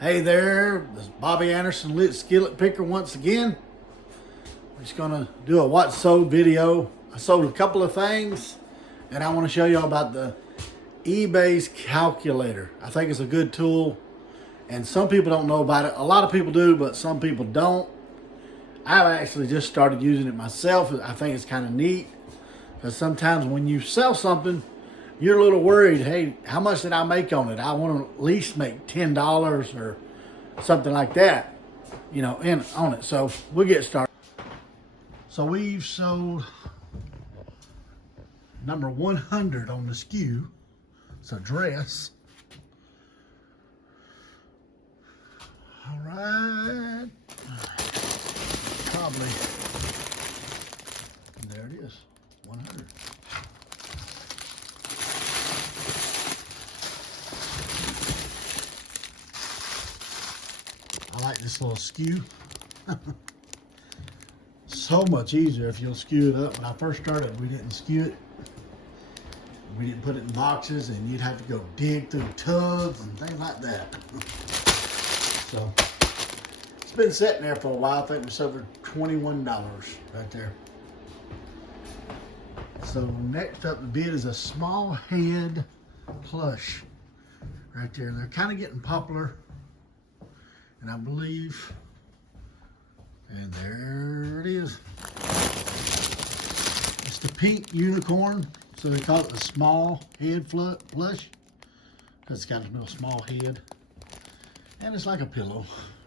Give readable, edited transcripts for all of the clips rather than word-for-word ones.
Hey there, this is Bobby Anderson Lickskilletpickers once again. I'm just gonna do a what sold video. I sold a couple of things and I want to show y'all about the eBay's calculator. I think it's a good tool and some people don't know about it. A lot of people do, but some people don't. I've actually just started using it myself. I think it's kind of neat because sometimes when you sell something, you're a little worried, hey, how much did I make on it? I want to at least make $10 or something like that, on it. So we'll get started. So we've sold number 100 on the SKU. It's a dress. All right. Probably. There it is, 100. I like this little SKU. So much easier if you'll skew it up. When I first started, we didn't skew it. We didn't put it in boxes, and you'd have to go dig through tubs and things like that. So it's been sitting there for a while. I think it's over $21 right there. So next up the bid is a small head plush right there. They're kind of getting popular. And I believe, and there it is. It's the pink unicorn, so they call it the small head plush. Because it's got a little small head. And it's like a pillow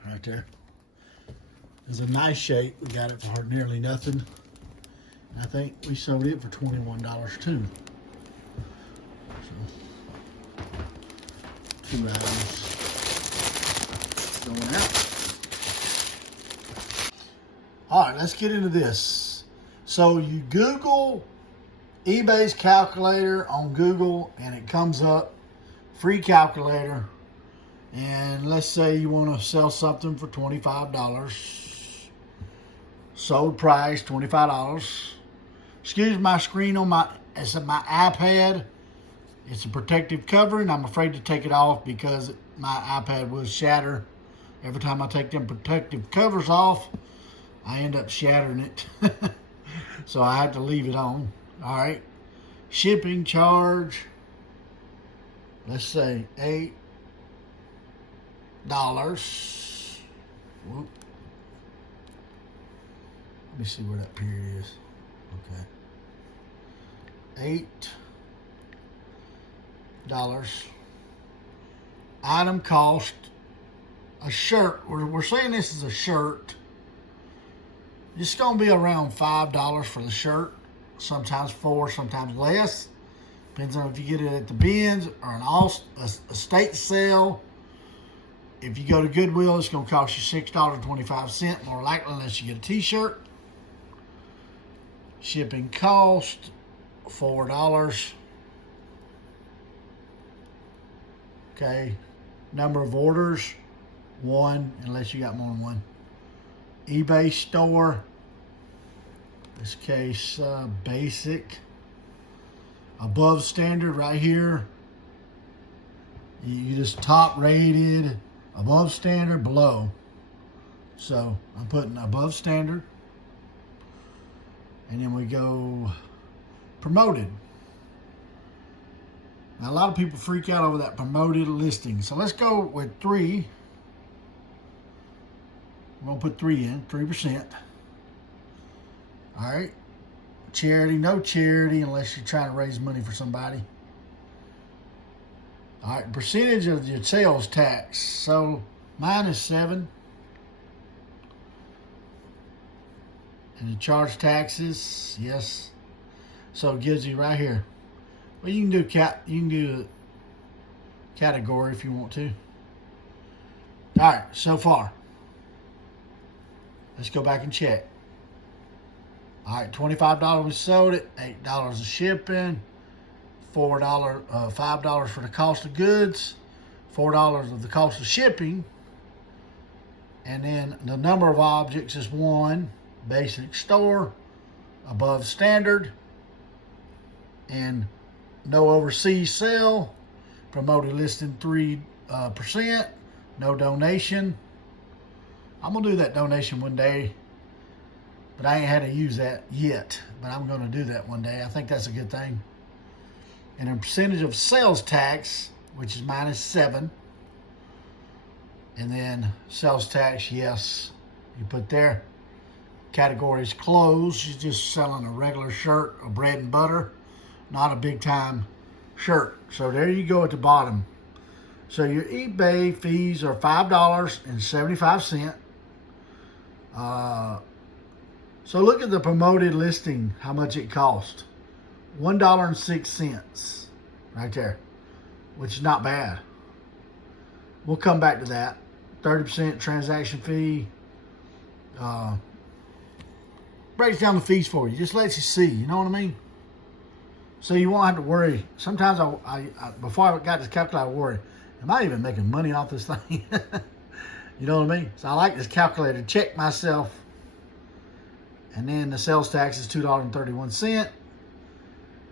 right there. It's a nice shape. We got it for nearly nothing. And I think we sold it for $21 too. So, 2 items going out. All right, let's get into this. So you Google eBay's calculator on Google and it comes up, free calculator. And let's say you want to sell something for $25. Sold price, $25. Excuse my screen on my iPad. It's a protective cover and I'm afraid to take it off because my iPad will shatter. Every time I take them protective covers off, I end up shattering it. So I have to leave it on. All right. Shipping charge, let's say $8. Whoop. Let me see where that period is. Okay. $8. Item cost, a shirt. We're saying this is a shirt. It's going to be around $5 for the shirt. Sometimes $4, sometimes less. Depends on if you get it at the bins or a estate sale. If you go to Goodwill, it's going to cost you $6.25, more likely, unless you get a t-shirt. Shipping cost, $4. Okay. Number of orders, 1, unless you got more than one. eBay store, this case, basic. Above standard right here. You just top rated, above standard, below. So I'm putting above standard. And then we go promoted. Now a lot of people freak out over that promoted listing. So let's go with 3. We're going to put 3 in, 3%. All right. Charity, no charity unless you're trying to raise money for somebody. All right, percentage of your sales tax. So mine is 7. And you charge taxes, yes. So it gives you right here. Well, you can do category if you want to. All right, so far. Let's go back and check. All right, $25 we sold it, $8 of shipping, $5 for the cost of goods, $4 of the cost of shipping, and then the number of objects is 1, basic store, above standard, and no overseas sale, promoted listing 3%, No donation. I'm going to do that donation one day, but I ain't had to use that yet. But I'm going to do that one day. I think that's a good thing. And a percentage of sales tax, which is -7. And then sales tax, yes, you put there. Categories clothes. You're just selling a regular shirt of bread and butter, not a big time shirt. So there you go at the bottom. So your eBay fees are $5.75. So look at the promoted listing, how much it cost. $1.06 right there, which is not bad. We'll come back to that. 30% transaction fee. Breaks down the fees for you. Just lets you see, you know what I mean? So you won't have to worry. Sometimes I before I got this calculator, I worry, am I even making money off this thing? You know what I mean? So I like this calculator to check myself. And then the sales tax is $2.31.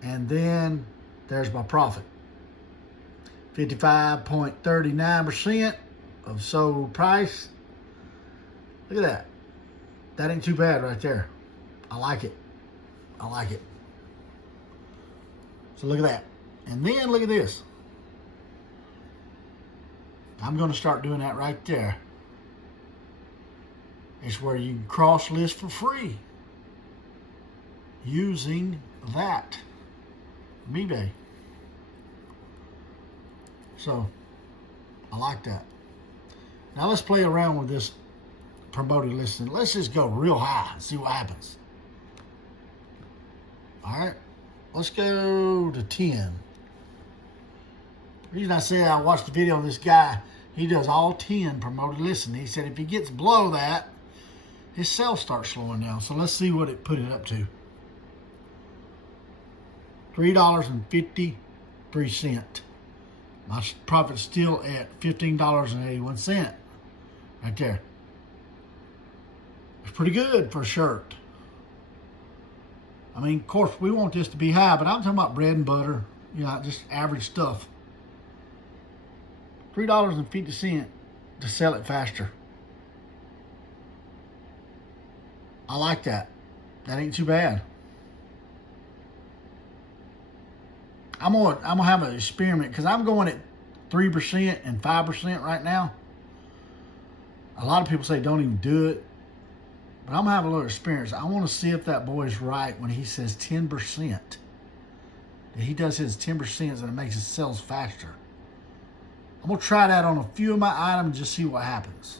And then there's my profit. 55.39% of sold price. Look at that. That ain't too bad right there. I like it. I like it. So look at that. And then look at this. I'm going to start doing that right there. It's where you can cross list for free using that from eBay. So I like that. Now let's play around with this promoted listing. Let's just go real high and see what happens. All right, let's go to 10. The reason I said I watched the video of this guy, he does all 10 promoted listings. He said if he gets below that, his sales start slowing down. So let's see what it put it up to. $3.53. My profit's still at $15.81 right there. It's pretty good for a shirt. I mean, of course, we want this to be high, but I'm talking about bread and butter, you know, just average stuff. $3.50 to sell it faster. I like that. That ain't too bad. I'm gonna have an experiment because I'm going at 3% and 5% right now. A lot of people say don't even do it, but I'm gonna have a little experience. I want to see if that boy's right when he says 10%. That he does his 10% and it makes his sales faster. I'm gonna try that on a few of my items and just see what happens.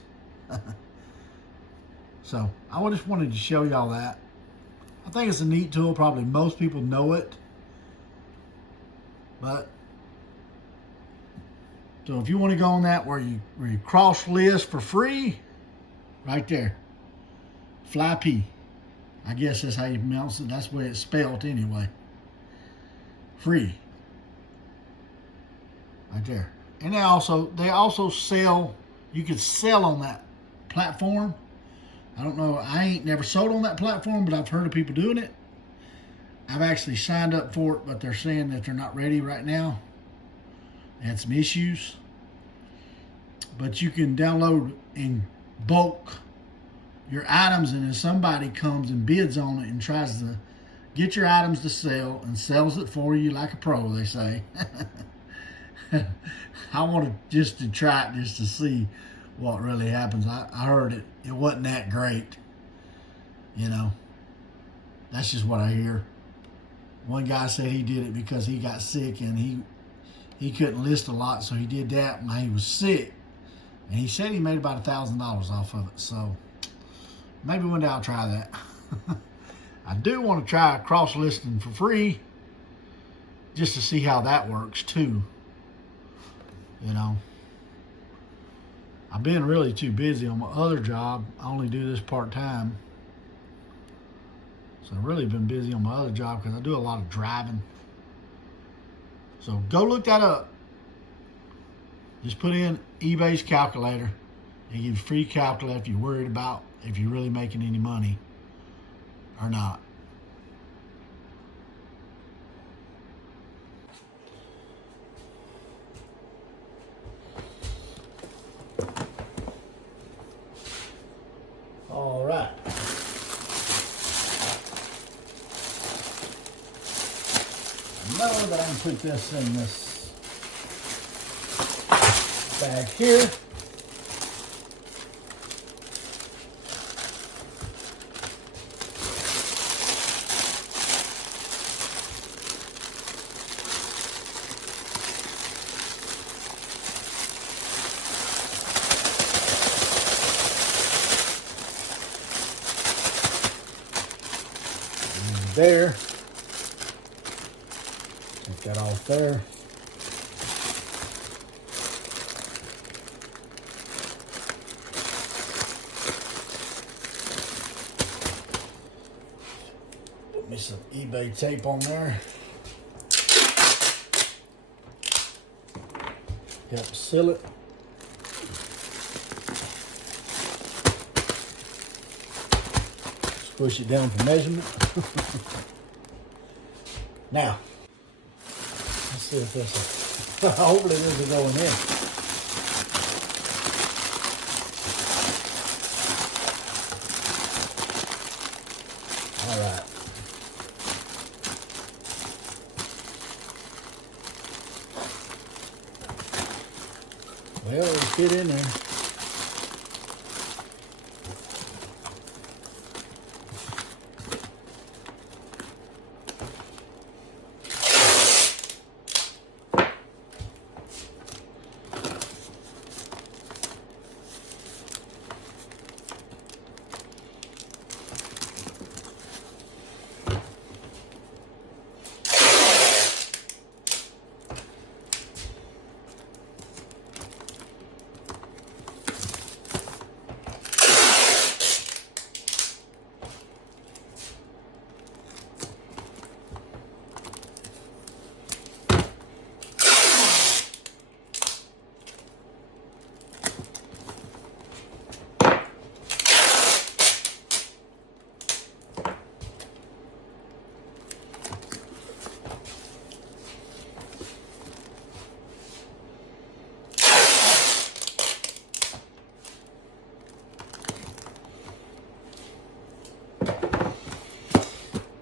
So I just wanted to show y'all that. I think it's a neat tool. Probably most people know it. But so if you want to go on that where you cross list for free, right there. Fly-P. I guess that's how you pronounce it. That's the way it's spelled anyway. Free. Right there. And they also sell, you could sell on that platform. I don't know, I ain't never sold on that platform, but I've heard of people doing it. I've actually signed up for it, but they're saying that they're not ready right now. They had some issues. But you can download in bulk your items, and if somebody comes and bids on it and tries to get your items to sell and sells it for you like a pro, they say. I wanted just to try it just to see what really happens. I heard it wasn't that great. You know, that's just what I hear. One guy said he did it because he got sick and he couldn't list a lot, so he did that when he was sick. And he said he made about $1,000 off of it. So maybe one day I'll try that. I do want to try cross-listing for free just to see how that works too. You know, I've been really too busy on my other job. I only do this part-time. So I've really been busy on my other job because I do a lot of driving. So go look that up. Just put in eBay's calculator. They give you a free calculator if you're worried about if you're really making any money or not. put this in this bag here. There. Take that off there. Put me some eBay tape on there. Help seal it. Push it down for measurement. Now, let's see if this will, hopefully this is going in. All right. Well, it'll fit in there.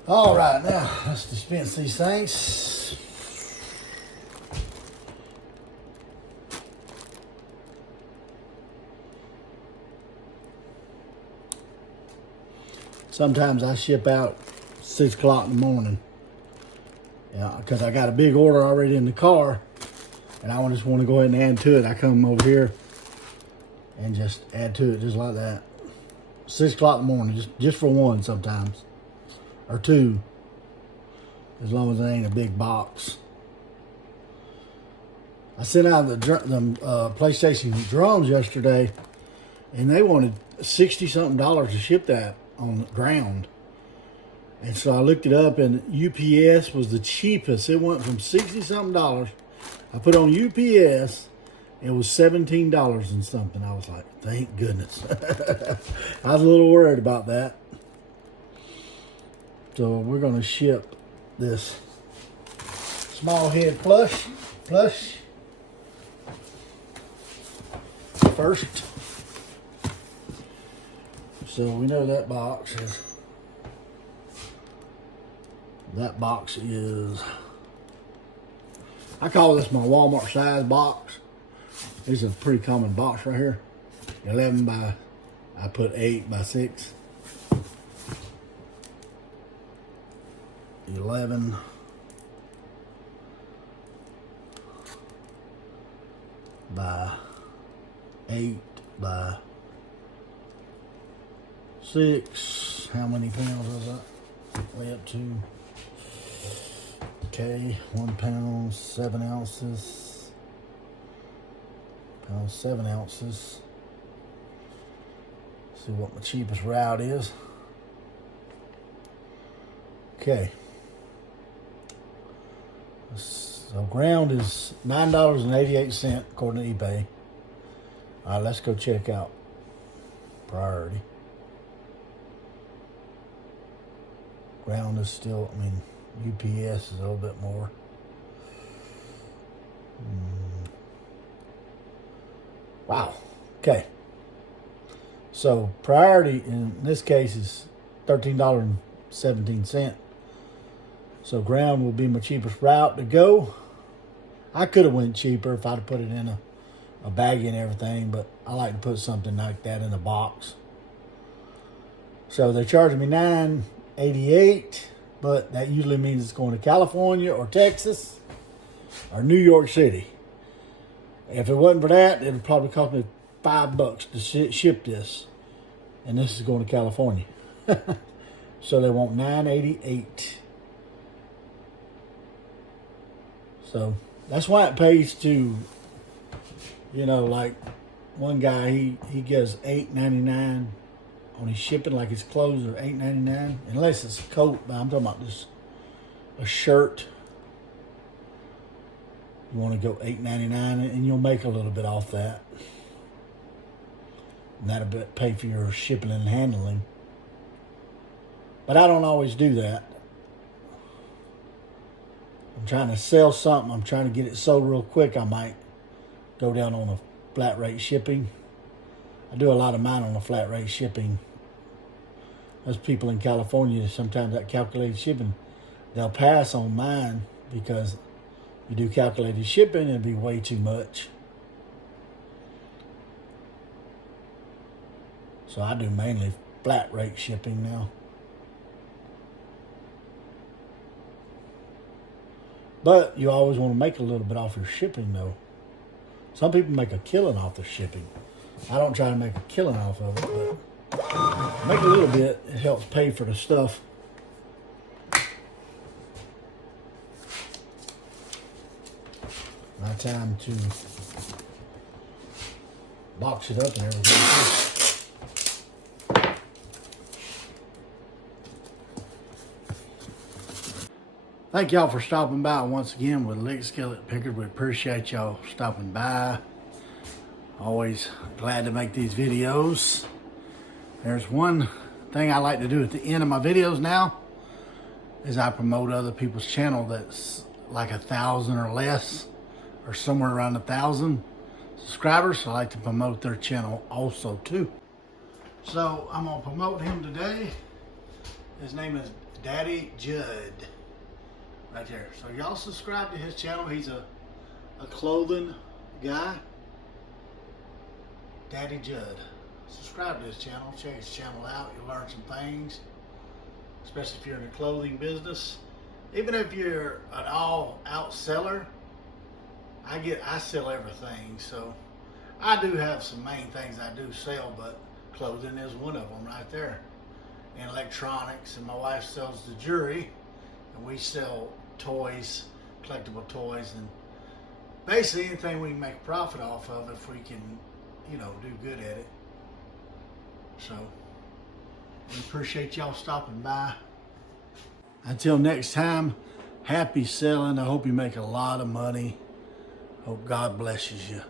All right, now let's dispense these things. Sometimes I ship out 6 o'clock in the morning. Yeah, because I got a big order already in the car, and I just want to go ahead and add to it. I come over here and just add to it just like that. 6 o'clock in the morning, just for one sometimes. Or two, as long as it ain't a big box. I sent out the PlayStation drums yesterday, and they wanted $60-something to ship that on the ground. And so I looked it up, and UPS was the cheapest. It went from $60-something. I put on UPS, it was $17 and something. I was like, thank goodness. I was a little worried about that. So we're going to ship this small head plush first. So we know that box is, I call this my Walmart size box. This is a pretty common box right here. 11 by, I put 8 by 6. 11 by 8 by 6. How many pounds is that? Way up to, okay, 1 pound, 7 ounces. Pound, 7 ounces. See what my cheapest route is. Okay. So ground is $9.88 according to eBay. All right, let's go check out Priority. Ground is still, I mean, UPS is a little bit more. Wow. Okay. So Priority in this case is $13.17. So ground would be my cheapest route to go. I could have went cheaper if I'd have put it in a baggie and everything, but I like to put something like that in a box. So they're charging me $9.88, but that usually means it's going to California or Texas or New York City. If it wasn't for that, it would probably cost me $5 to ship this. And this is going to California. So they want $9.88. So that's why it pays to, you know, like one guy, he gives $8.99 on his shipping, like his clothes are $8.99, unless it's a coat. But I'm talking about just a shirt. You want to go $8.99, and you'll make a little bit off that. And that'll pay for your shipping and handling. But I don't always do that. I'm trying to sell something. I'm trying to get it sold real quick. I might go down on a flat rate shipping. I do a lot of mine on a flat rate shipping. Those people in California, sometimes that calculated shipping, they'll pass on mine because you do calculated shipping, it'd be way too much. So I do mainly flat rate shipping now. But you always want to make a little bit off your shipping, though. Some people make a killing off their shipping. I don't try to make a killing off of it, but make a little bit. It helps pay for the stuff. My time to box it up and everything. Thank y'all for stopping by once again with Lickskilletpickers. We appreciate y'all stopping by. Always glad to make these videos. There's one thing I like to do at the end of my videos now is I promote other people's channel that's like 1,000 or less, or somewhere around 1,000 subscribers. So I like to promote their channel also too. So I'm gonna promote him today. His name is Daddy Judd. Right there. So y'all subscribe to his channel. He's a clothing guy. Daddy Judd. Subscribe to his channel. Check his channel out. You'll learn some things. Especially if you're in the clothing business. Even if you're an all-out seller, I sell everything. So I do have some main things I do sell, but clothing is one of them right there. And electronics. And my wife sells the jewelry. And we sell toys, collectible toys, and basically anything we can make a profit off of if we can, you know, do good at it. So we appreciate y'all stopping by. Until next time, happy selling. I hope you make a lot of money. Hope God blesses you.